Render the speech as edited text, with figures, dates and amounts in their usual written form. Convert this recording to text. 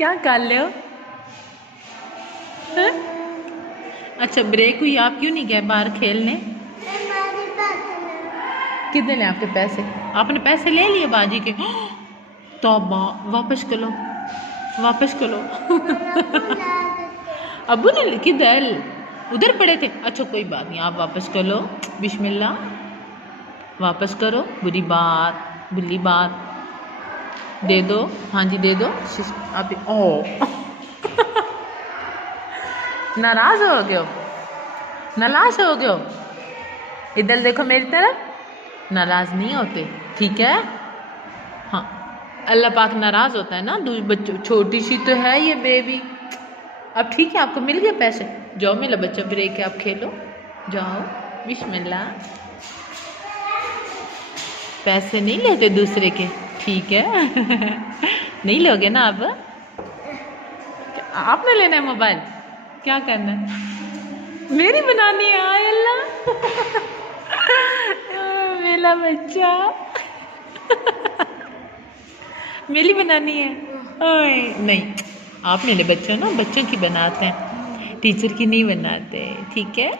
क्या कर ले हो? हैं? अच्छा ब्रेक हुई, आप क्यों नहीं गए बाहर खेलने? कितने ले आपके पैसे? आपने पैसे ले लिए बाजी के? तो वापस करो, वापस करो। अबू ने किधर? उधर पड़े थे? अच्छा कोई बात नहीं, आप वापस कर लो। बिस्मिल्लाह, वापस करो। बुरी बात, बुरी बात। दे दो, हाँ जी दे दो। आप ओ नाराज हो गए हो? नाराज हो गए हो? इधर देखो मेरी तरफ। नाराज नहीं होते, ठीक है? हाँ, अल्लाह पाक नाराज होता है ना। बच्चों, छोटी सी तो है ये बेबी। अब ठीक है, आपको मिल गए पैसे। जाओ मेरा बच्चा ब्रेक है, आप खेलो जाओ। बिस्मिल्लाह। पैसे नहीं लेते दूसरे के, ठीक है? नहीं लोगे ना आप? आपने लेना है मोबाइल? क्या करना है? मेरी बनानी है? आय अल्लाह। मेरा बच्चा। मेरी बनानी है? ओए नहीं, आप मेरे बच्चे ना, बच्चों की बनाते हैं, टीचर की नहीं बनाते, ठीक है?